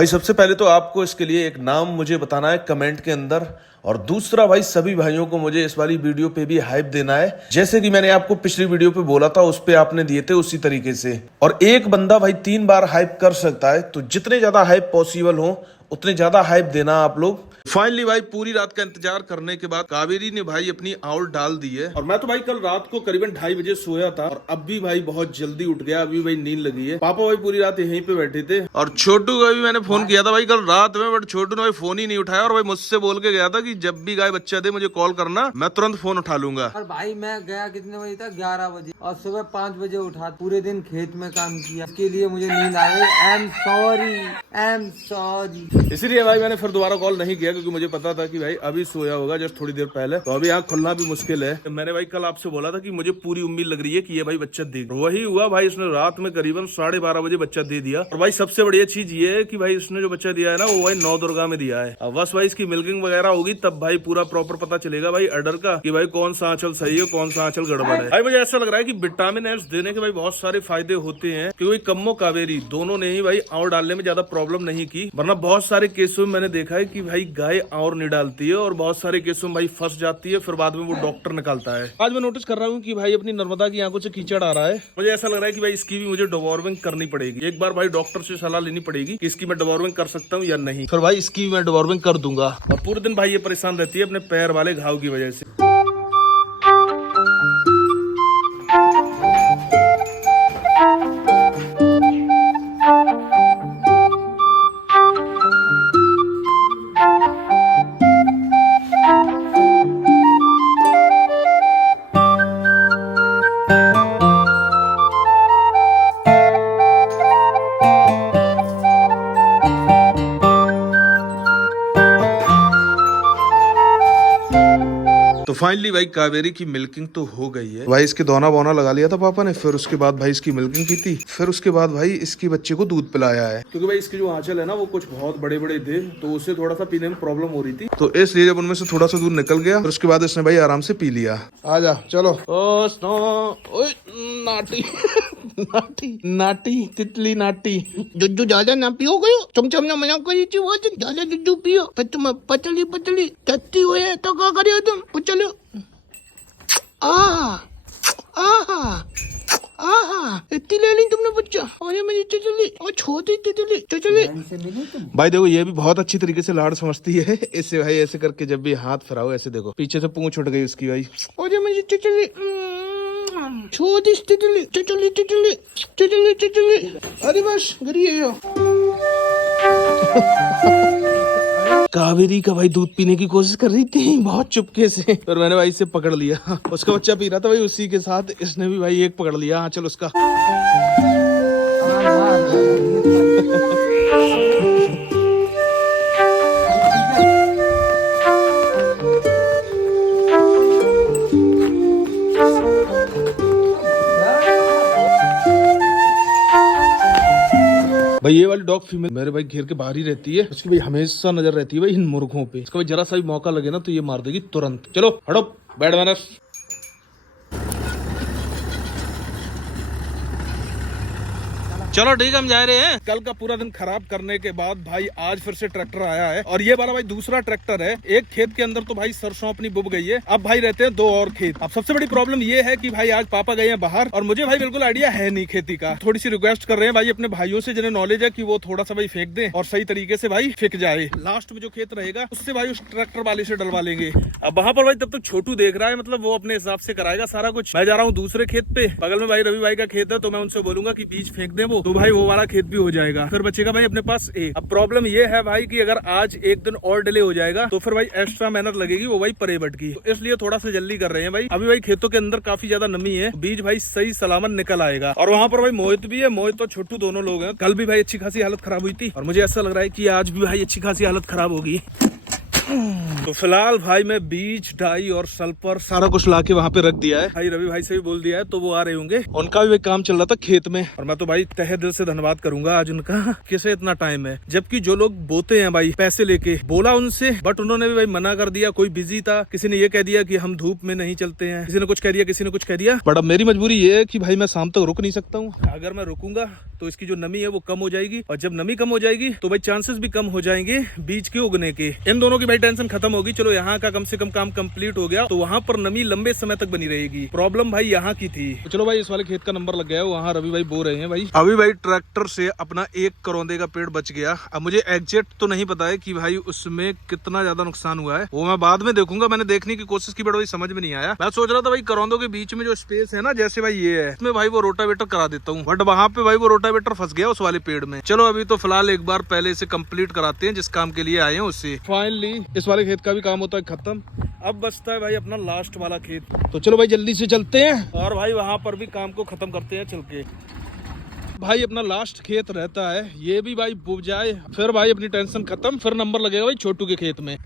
भाई सबसे पहले तो आपको इसके लिए एक नाम मुझे बताना है कमेंट के अंदर, और दूसरा भाई सभी भाइयों को मुझे इस वाली वीडियो पे भी हाइप देना है, जैसे कि मैंने आपको पिछली वीडियो पे बोला था उस पे आपने दिए थे उसी तरीके से। और एक बंदा भाई 3 बार हाइप कर सकता है, तो जितने ज्यादा हाइप पॉसिबल हो उतने ज्यादा हाइप देना आप लोग। फाइनली भाई पूरी रात का इंतजार करने के बाद कावेरी ने भाई अपनी आउट डाल दी है, और मैं तो भाई कल रात को करीबन 2:30 बजे सोया था और अब भी भाई बहुत जल्दी उठ गया। अभी भाई नींद लगी है। पापा भाई पूरी रात यहीं पे बैठे थे, और छोटू को भी मैंने फोन किया था भाई कल रात में, बट छोटू ने भाई फोन ही नहीं उठाया। और भाई मुझसे बोल के गया था कि जब भी गाय बच्चा दे मुझे कॉल करना, मैं तुरंत फोन उठा लूंगा। और भाई मैं गया कितने बजे तक, 11 बजे, और सुबह 5 बजे उठा। पूरे दिन खेत में काम किया, इसके लिए मुझे नींद आ गई। I am sorry. इसीलिए भाई मैंने फिर दोबारा कॉल नहीं किया, क्योंकि मुझे पता था कि भाई अभी सोया होगा जस्ट थोड़ी देर पहले, तो अभी आँख खुलना भी मुश्किल है। मैंने भाई कल आपसे बोला था कि मुझे पूरी उम्मीद लग रही है कि ये भाई बच्चा दे, वही हुआ भाई। इसने रात में करीबन 12:30 बजे बच्चा दे दिया। और भाई सबसे बढ़िया चीज ये है कि भाई इसने जो बच्चा दिया है ना, वो भाई 9 दुर्गा में दिया है। अब बस भाई इसकी मिल्किंग वगैरह होगी तब भाई पूरा प्रॉपर पता चलेगा भाई अडर का, कि भाई कौन सा आंचल सही है कौन सा आंचल गड़बड़ है। भाई मुझे ऐसा लग रहा है कि विटामिन एस देने के भाई बहुत सारे फायदे होते हैं, क्योंकि कम्मो कावेरी दोनों ने ही भाई आंव डालने में ज्यादा प्रॉब्लम नहीं की। वरना बहुत सारे केसों में मैंने देखा है कि भाई गाय और नहीं डालती है, और बहुत सारे केसों में भाई फंस जाती है, फिर बाद में वो डॉक्टर निकालता है। आज मैं नोटिस कर रहा हूँ कि भाई अपनी नर्मदा की आंखों से कीचड़ आ रहा है। मुझे ऐसा लग रहा है कि भाई इसकी भी मुझे डिवॉर्मिंग करनी पड़ेगी। एक बार भाई डॉक्टर से सलाह लेनी पड़ेगी कि इसकी मैं डिवॉर्मिंग कर सकता हूँ या नहीं। फिर भाई इसकी भी मैं डिवॉर्मिंग कर दूंगा। और पूरे दिन भाई ये परेशान रहती है अपने पैर वाले घाव की वजह से। तो फाइनली भाई कावेरी की मिल्किंग तो हो गई है भाई। इसके दोना बोना लगा लिया था पापा ने, फिर उसके बाद भाई इसकी मिल्किंग की थी, फिर उसके बाद भाई इसकी बच्चे को दूध पिलाया है, क्योंकि भाई इसके जो आंचल है ना वो कुछ बहुत बड़े बड़े थे, तो उससे थोड़ा सा पीने में प्रॉब्लम हो रही थी, तो इसलिए जब उनमें से थोड़ा सा दूध निकल गया, फिर उसके बाद इसने भाई आराम से पी लिया। आजा चलो। ओ स्नो, ओए नाटी नाटी नाटी तितली नाटी जुज्जू ज्यादा ना पियो गयो, तुम ना मना करी थी वो ज्यादा जुज्जू पियो, पर तुम पतली पतली टट्टी हुए तो क्या करियो तुम, चलो। इतनी ले ली तुमने बच्चा, अरे मेरी तितली, और छोटी तितली तितली। भाई देखो ये भी बहुत अच्छी तरीके से लाड़ समझती है। इससे भाई ऐसे करके जब भी हाथ फैलाओ ऐसे देखो पीछे से पूंछ उठ गई उसकी भाई। अरे मेरी तितली, छोटी तितली तितली तितली तितली तितली। अरे बस गरी है कावेरी का भाई दूध पीने की कोशिश कर रही थी बहुत चुपके से, और मैंने भाई इसे पकड़ लिया। उसका बच्चा पी रहा था भाई, उसी के साथ इसने भी भाई एक पकड़ लिया। हाँ चल उसका। भाई ये वाली डॉग फीमेल मेरे भाई घेर के बाहर ही रहती है, उसकी भाई हमेशा नजर रहती है भाई इन मुर्गों पे। इसका भाई जरा सा भी मौका लगे ना तो ये मार देगी तुरंत। चलो हटो, बैठ मैनर्स। चलो ठीक है हम जा रहे हैं। कल का पूरा दिन खराब करने के बाद भाई आज फिर से ट्रैक्टर आया है, और ये वाला भाई दूसरा ट्रैक्टर है। एक खेत के अंदर तो भाई सरसों अपनी बुब गई है, अब भाई रहते हैं 2 और खेत। अब सबसे बड़ी प्रॉब्लम ये है कि भाई आज पापा गए हैं बाहर, और मुझे भाई बिल्कुल आइडिया है नहीं खेती का। थोड़ी सी रिक्वेस्ट कर रहे हैं भाई अपने भाइयों से जिन्हें नॉलेज है कि वो थोड़ा सा भाई फेंक दें और सही तरीके से भाई फेंक जाए। लास्ट में जो खेत रहेगा उससे भाई उस ट्रैक्टर वाले से डलवा लेंगे। अब वहाँ पर भाई तब तक छोटू देख रहा है, मतलब वो अपने हिसाब से कराएगा सारा कुछ। मैं जा रहा हूँ दूसरे खेत पे, बगल में भाई रवि भाई का खेत है, तो मैं उनसे बोलूंगा कि बीज फेंक दे वो, तो भाई वो वाला भी हो जाएगा, फिर बचेगा भाई अपने पास एक। अब प्रॉब्लम ये है भाई कि अगर आज एक दिन और डिले हो जाएगा तो फिर भाई एक्स्ट्रा मेहनत लगेगी वो भाई परेबट की, तो इसलिए थोड़ा सा जल्दी कर रहे हैं भाई। अभी भाई खेतों के अंदर काफी ज्यादा नमी है, बीज भाई सही सलामत निकल आएगा। और वहाँ पर भाई मोहित भी है, मोहित और छोटू दोनों लोग हैं। कल भी भाई अच्छी खासी हालत खराब हुई थी, और मुझे ऐसा लग रहा है कि आज भी भाई अच्छी खासी हालत खराब होगी। तो फिलहाल भाई मैं बीज, डाई और सल्फर सारा कुछ लाके वहाँ पे रख दिया है। भाई रवि भाई से भी बोल दिया है, तो वो आ रहे होंगे। उनका भी काम चल रहा था खेत में, और मैं तो भाई तहे दिल से धन्यवाद करूंगा आज उनका, किसे इतना टाइम है। जबकि जो लोग बोते हैं भाई पैसे लेके, बोला उनसे, बट उन्होंने भी भाई मना कर दिया। कोई बिजी था, किसी ने ये कह दिया कि हम धूप में नहीं चलते हैं, किसी ने कुछ कह दिया, किसी ने कुछ कह दिया। बट अब मेरी मजबूरी ये है कि भाई मैं शाम तक रुक नहीं सकता हूँ। अगर मैं रुकूंगा तो इसकी जो नमी है वो कम हो जाएगी, और जब नमी कम हो जाएगी तो भाई चांसेस भी कम हो जाएंगे बीज के उगने के। इन दोनों की भाई टेंशन खत्म होगी। चलो यहाँ का कम से कम काम कंप्लीट हो गया, तो वहाँ पर नमी लंबे समय तक बनी रहेगी। प्रॉब्लम भाई यहाँ की थी। तो चलो भाई इस वाले खेत का नंबर लग गया है, वहाँ रवि भाई बो रहे हैं भाई। अभी भाई ट्रैक्टर से अपना एक करौंदे का पेड़ बच गया। अब मुझे एग्जैक्ट तो नहीं पता है कि भाई उसमें कितना ज्यादा नुकसान हुआ है, वो मैं बाद में देखूंगा। मैंने देखने की कोशिश की, बट भाई समझ में नहीं आया। मैं सोच रहा था भाई करौंदों के बीच में जो स्पेस है ना, जैसे भाई ये है, इसमें भाई वो रोटावेटर करा देता हूँ, बट वहाँ पे भाई वो रोटावेटर फंस गया उस वाले पेड़ में। चलो अभी तो फिलहाल एक बार पहले इसे कंप्लीट कराते हैं जिस काम के लिए आए हैं उससे। फाइनली इस वाले खेत का भी काम होता है खत्म। अब बचता है भाई अपना लास्ट वाला खेत। तो चलो भाई जल्दी से चलते हैं, और भाई वहाँ पर भी काम को खत्म करते हैं चल के। भाई अपना लास्ट खेत रहता है, ये भी भाई बुझ जाए, फिर भाई अपनी टेंशन खत्म, फिर नंबर लगेगा भाई छोटू के खेत में।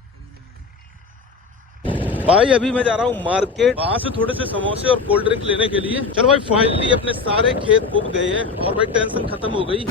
भाई अभी मैं जा रहा हूँ मार्केट, वहाँ से थोड़े से समोसे और कोल्ड ड्रिंक लेने के लिए। चलो भाई फाइनली अपने सारे खेत बुक गए हैं, और भाई टेंशन खत्म हो गई।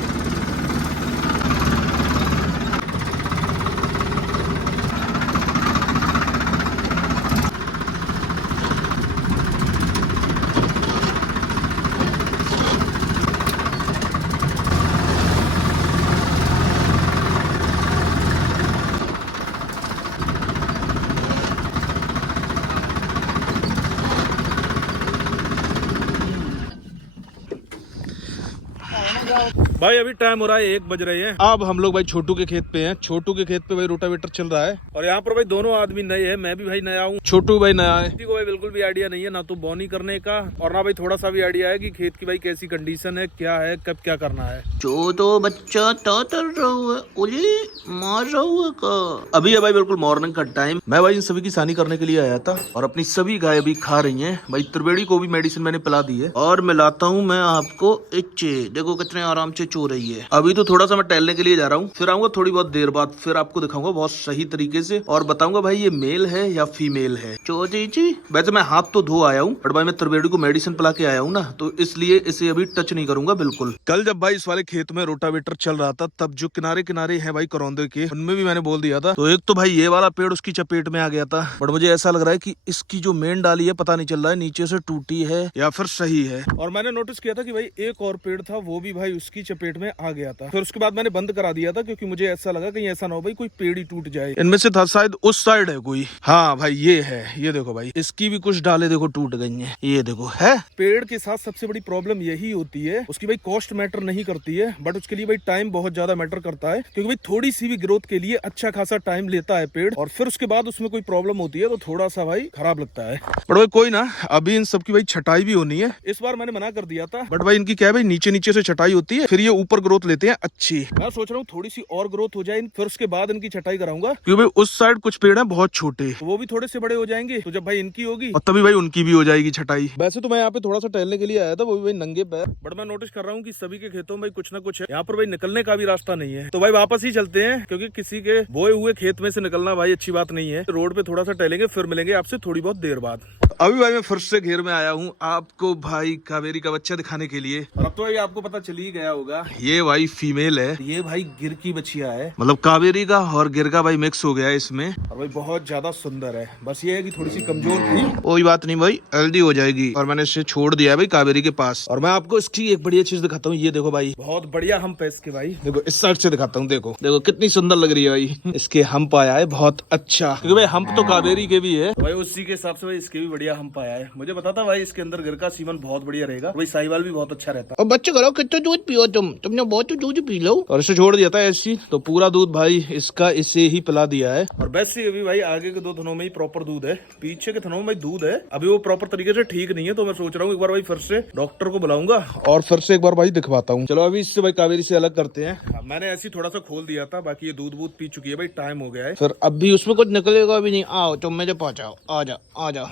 भाई अभी टाइम हो रहा है 1 बज रहे हैं। अब हम लोग भाई छोटू के खेत पे हैं। छोटू के खेत पे भाई रोटावेटर चल रहा है, और यहाँ पर भाई दोनों आदमी नए हैं। मैं भी भाई नया हूँ, छोटू भाई नया है। किसी को भाई बिल्कुल भी आइडिया नहीं है, ना तो बोनी करने का, और ना भाई थोड़ा सा भी आइडिया है कि खेत की भाई कैसी कंडीशन है, क्या है, कब क्या करना है। छोटो बच्चा तातर रहा है, ओले मार रहा का। अभी है भाई बिल्कुल मॉर्निंग का टाइम। मैं भाई इन सभी की सानी करने के लिए आया था, और अपनी सभी गाय अभी खा रही हैं। भाई त्रिवेणी को भी मेडिसिन मैंने पिला दी है, और मिलाता हूँ मैं आपको इच्चे। देखो कितने आराम से चो रही है। अभी तो थोड़ा सा मैं टहलने के लिए जा रहा हूँ, फिर आऊंगा थोड़ी बहुत देर बाद, फिर आपको दिखाऊंगा बहुत सही तरीके से, और बताऊंगा भाई ये मेल है या फीमेल है। चो जी वैसे मैं हाथ तो धो आया हूँ, बट भाई मैं त्रिवेणी को मेडिसिन पिला के आया हूँ ना, तो इसलिए इसे अभी टच नहीं करूंगा बिल्कुल। कल जब भाई इस वाले खेत में रोटावेटर चल रहा था, तब जो किनारे किनारे है भाई करौंदे के, उनमें भी मैंने बोल दिया था। तो एक तो भाई ये वाला पेड़ उसकी चपेट में आ गया था, बट मुझे ऐसा लग रहा है कि इसकी जो मेन डाली है, पता नहीं चल रहा है नीचे से टूटी है या फिर सही है। और मैंने नोटिस किया था कि भाई एक और पेड़ था, वो भी भाई उसकी चपेट में आ गया था। फिर उसके बाद मैंने बंद करा दिया था, क्योंकि मुझे ऐसा लगा कहीं ऐसा ना हो भाई कोई पेड़ ही टूट जाए। इनमें से था शायद उस साइड है कोई। हाँ भाई ये है, ये देखो भाई इसकी भी कुछ डाले देखो टूट गई हैं, ये देखो है। पेड़ के साथ सबसे बड़ी प्रॉब्लम यही होती है, उसकी भाई कॉस्ट मैटर नहीं करती है, बट उसके लिए भाई टाइम बहुत ज्यादा मैटर करता है। क्योंकि भाई थोड़ी सी भी ग्रोथ के लिए अच्छा खासा टाइम लेता है पेड़, और फिर उसके बाद उसमें कोई प्रॉब्लम होती है तो थोड़ा सा भाई खराब लगता है। बट भाई कोई ना, अभी इन सब की भाई छटाई भी होनी है। इस बार मैंने मना कर दिया था, बट भाई इनकी क्या है भाई नीचे नीचे से छटाई होती है, फिर ये ऊपर ग्रोथ लेते हैं अच्छी। मैं सोच रहा हूँ थोड़ी सी और ग्रोथ हो जाए, फिर उसके बाद इनकी छटाई कराऊंगा। क्योंकि भाई उस साइड कुछ पेड़ हैं बहुत छोटे, तो वो भी थोड़े से बड़े हो जाएंगे, तो जब भाई इनकी होगी और तभी भाई उनकी भी हो जाएगी छटाई। वैसे तो मैं यहाँ पे थोड़ा सा टहलने के लिए आया था, वो भी भाई नंगे पैर, बट मैं नोटिस कर रहा हूँ कि सभी के खेतों में भाई कुछ ना कुछ है। यहाँ पर भाई निकलने का भी रास्ता नहीं है, तो भाई वापस ही चलते हैं, क्योंकि किसी के बोए हुए खेत में से निकलना भाई अच्छी बात नहीं है। रोड पे थोड़ा सा टहलेंगे, फिर मिलेंगे आपसे थोड़ी बहुत देर बाद। अभी भाई मैं फिर से घेर में आया हूँ आपको भाई कावेरी का बच्चा दिखाने के लिए, और अब तो भाई आपको पता चल ही गया होगा, ये भाई फीमेल है, ये भाई गिर की बच्चिया है, मतलब कावेरी का और गिर का भाई मिक्स हो गया है इसमें, और भाई बहुत ज्यादा सुंदर है। बस ये है कि थोड़ी सी कमजोर थी, कोई बात नहीं भाई हेल्दी हो जाएगी, और मैंने इसे छोड़ दिया है भाई कावेरी के पास। और मैं आपको इसकी एक बढ़िया चीज दिखाता हूँ, ये देखो भाई बहुत बढ़िया हम्प है इसके भाई, देखो इस साइड से दिखाता हूँ, देखो देखो कितनी सुंदर लग रही है भाई, इसके हम्प आया है बहुत अच्छा, क्योंकि भाई हम्प तो कावेरी के भी है भाई, उसी के हिसाब से भाई इसके भी बढ़िया हम्प आया है। मुझे पता था भाई इसके अंदर गिर का सीमन बहुत बढ़िया रहेगा, भाई साहिवाल भी बहुत अच्छा रहता है। और बच्चे करो कितना दूध पियो तुमने बहुत दूध पी लो। और इसे छोड़ दिया था ऐसी, तो पूरा दूध भाई इसका इसे ही पिला दिया है। और वैसे अभी भाई आगे के 2 थनों में ही प्रॉपर दूध है, पीछे के थनों में भाई दूध है, अभी वो प्रॉपर तरीके से ठीक नहीं है, तो मैं सोच रहा हूँ एक बार भाई फिर से डॉक्टर को बुलाऊंगा और फिर से एक बार भाई दिखवाता हूँ। चलो अभी इससे भाई कावेरी से अलग करते हैं। मैंने ऐसे थोड़ा सा खोल दिया था, बाकी ये दूध पी चुकी है भाई, टाइम हो गया है, फिर अब भी उसमें कुछ निकलेगा भी नहीं। आओ तुम मेरे पहुंचाओ, आ जाओ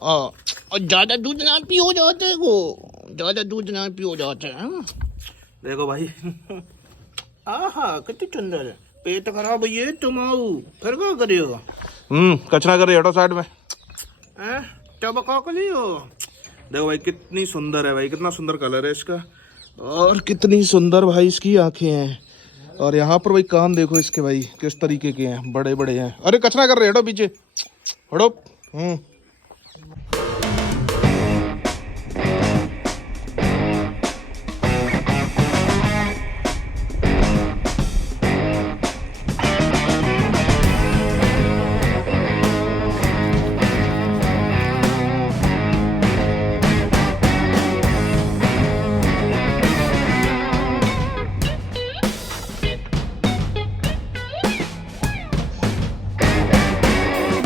और ज्यादा दूध ना पियो जाते हो, ज्यादा दूध ना पियो जाते हैं। देखो भाई आहा कितनी सुंदर है, पेट खराब हुई है तुम आओ फिर क्या करियो कचरा कर रहे हटो साइड में। टबका को लियो। देखो भाई कितनी सुंदर है भाई, कितना सुंदर कलर है इसका। और कितनी सुंदर भाई इसकी आंखें हैं। और यहाँ पर भाई कान देखो इसके भाई किस तरीके के हैं, बड़े बड़े हैं। अरे कचरा कर रहे हटो पीछे हटो।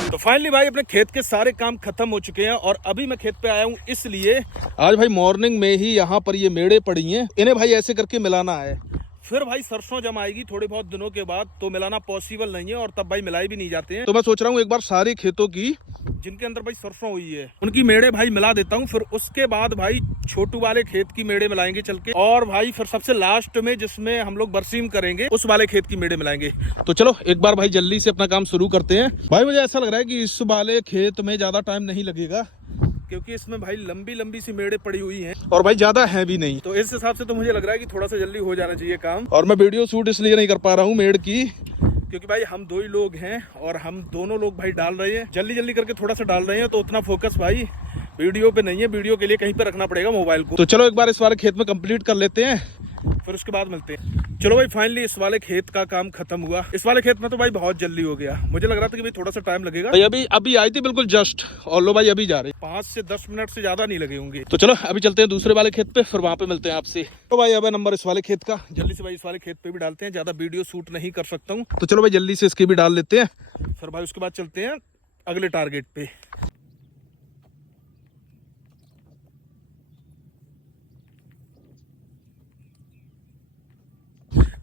तो फाइनली भाई अपने खेत के सारे काम खत्म हो चुके हैं और अभी मैं खेत पे आया हूँ इसलिए आज भाई मॉर्निंग में ही यहाँ पर ये मेड़े पड़ी हैं, इन्हें भाई ऐसे करके मिलाना है। फिर भाई सरसों जम आएगी थोड़े बहुत दिनों के बाद, तो मिलाना पॉसिबल नहीं है और तब भाई मिलाई भी नहीं जाते हैं। तो मैं सोच रहा हूँ एक बार सारे खेतों की जिनके अंदर भाई सरसों हुई है उनकी मेड़े भाई मिला देता हूँ। फिर उसके बाद भाई छोटू वाले खेत की मेड़े मिलाएंगे चल के, और भाई फिर सबसे लास्ट में जिसमें हम लोग बरसीम करेंगे उस वाले खेत की मेड़े मिलाएंगे। तो चलो एक बार भाई जल्दी से अपना काम शुरू करते हैं। भाई मुझे ऐसा लग रहा है कि इस वाले खेत में ज्यादा टाइम नहीं लगेगा क्योंकि इसमें भाई लंबी लंबी सी मेड़े पड़ी हुई हैं और भाई ज्यादा है भी नहीं। तो इस हिसाब से तो मुझे लग रहा है कि थोड़ा सा जल्दी हो जाना चाहिए काम। और मैं वीडियो शूट इसलिए नहीं कर पा रहा हूँ मेड़ की क्योंकि भाई हम दो ही लोग हैं और हम दोनों लोग भाई डाल रहे हैं, जल्दी जल्दी करके थोड़ा सा डाल रहे हैं, तो उतना फोकस भाई वीडियो पे नहीं है। वीडियो के लिए कहीं पे रखना पड़ेगा मोबाइल को। तो चलो एक बार इस वाले खेत में कंप्लीट कर लेते हैं फिर उसके बाद मिलते हैं। चलो भाई फाइनली इस वाले खेत का काम खत्म हुआ। इस वाले खेत में तो भाई बहुत जल्दी हो गया, मुझे लग रहा था कि भाई थोड़ा सा टाइम लगेगा। भाई अभी आई थी बिल्कुल जस्ट, और लो भाई अभी जा रहे 5 से 10 मिनट से ज्यादा नहीं लगे होंगे। तो चलो अभी चलते हैं दूसरे वाले खेत पे, फिर वहां पे मिलते हैं आपसे। तो भाई अब नंबर इस वाले खेत का, जल्दी से भाई इस वाले खेत पे भी डालते हैं, ज्यादा वीडियो शूट नहीं कर सकता हूँ। तो चलो भाई जल्दी से इसके भी डाल लेते हैं, फिर भाई उसके बाद चलते हैं अगले टारगेट पे।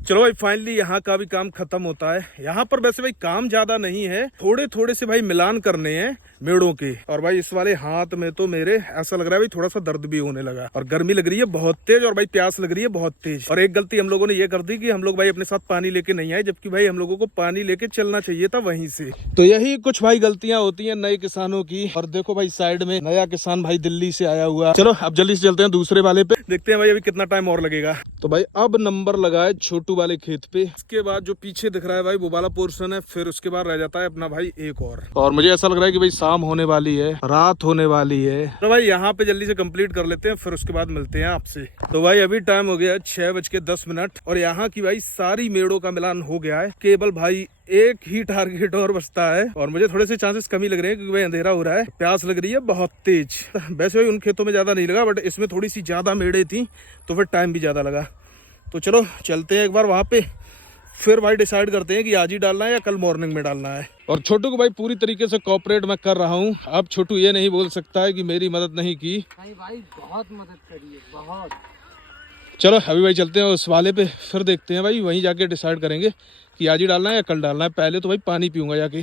चलो भाई फाइनली यहाँ का भी काम खत्म होता है। यहाँ पर वैसे भाई काम ज्यादा नहीं है, थोड़े थोड़े से भाई मिलान करने हैं मेड़ों के। और भाई इस वाले हाथ में तो मेरे ऐसा लग रहा है भाई थोड़ा सा दर्द भी होने लगा, और गर्मी लग रही है बहुत तेज, और भाई प्यास लग रही है बहुत तेज। और एक गलती हम लोगों ने ये कर दी कि हम लोग भाई अपने साथ पानी लेके नहीं आए, जबकि भाई हम लोगों को पानी लेके चलना चाहिए था वहीं से। तो यही कुछ भाई गलतियां होती है नए किसानों की। और देखो भाई साइड में नया किसान भाई दिल्ली से आया हुआ। चलो अब जल्दी से चलते हैं दूसरे वाले पे, देखते हैं भाई अभी कितना टाइम और लगेगा। तो भाई अब नंबर लगा है छोटू वाले खेत पे। इसके बाद जो पीछे दिख रहा है भाई वो वाला पोर्शन है, फिर उसके बाद रह जाता है अपना भाई एक और मुझे ऐसा लग रहा है कि भाई शाम होने वाली है, रात होने वाली है। तो भाई यहाँ पे जल्दी से कंप्लीट कर लेते हैं, फिर उसके बाद मिलते हैं आपसे। तो भाई अभी टाइम हो गया 6:10 और यहाँ की भाई सारी मेड़ों का मिलान हो गया है। केवल भाई एक ही टारगेट और बचता है, और मुझे थोड़े से चांसेस कम ही लग रहे हैं क्योंकि भाई अंधेरा हो रहा है, प्यास लग रही है बहुत तेज। वैसे भाई उन खेतों में ज्यादा नहीं लगा, बट इसमें थोड़ी सी ज्यादा मेड़े थी तो फिर टाइम भी ज्यादा लगा। तो चलो चलते हैं एक बार वहां पे, फिर भाई डिसाइड करते हैं कि आज ही डालना है या कल मॉर्निंग में डालना है। और छोटू को भाई पूरी तरीके से कोऑपरेट मैं कर रहा हूँ। अब छोटू ये नहीं बोल सकता है कि मेरी मदद नहीं की। नहीं भाई बहुत मदद करी है, बहुत। चलो अभी भाई चलते हैं उस वाले पे, फिर देखते हैं भाई वहीं जाके डिसाइड करेंगे कि आज ही डालना है या कल डालना है। पहले तो भाई पानी पीऊंगा जाके।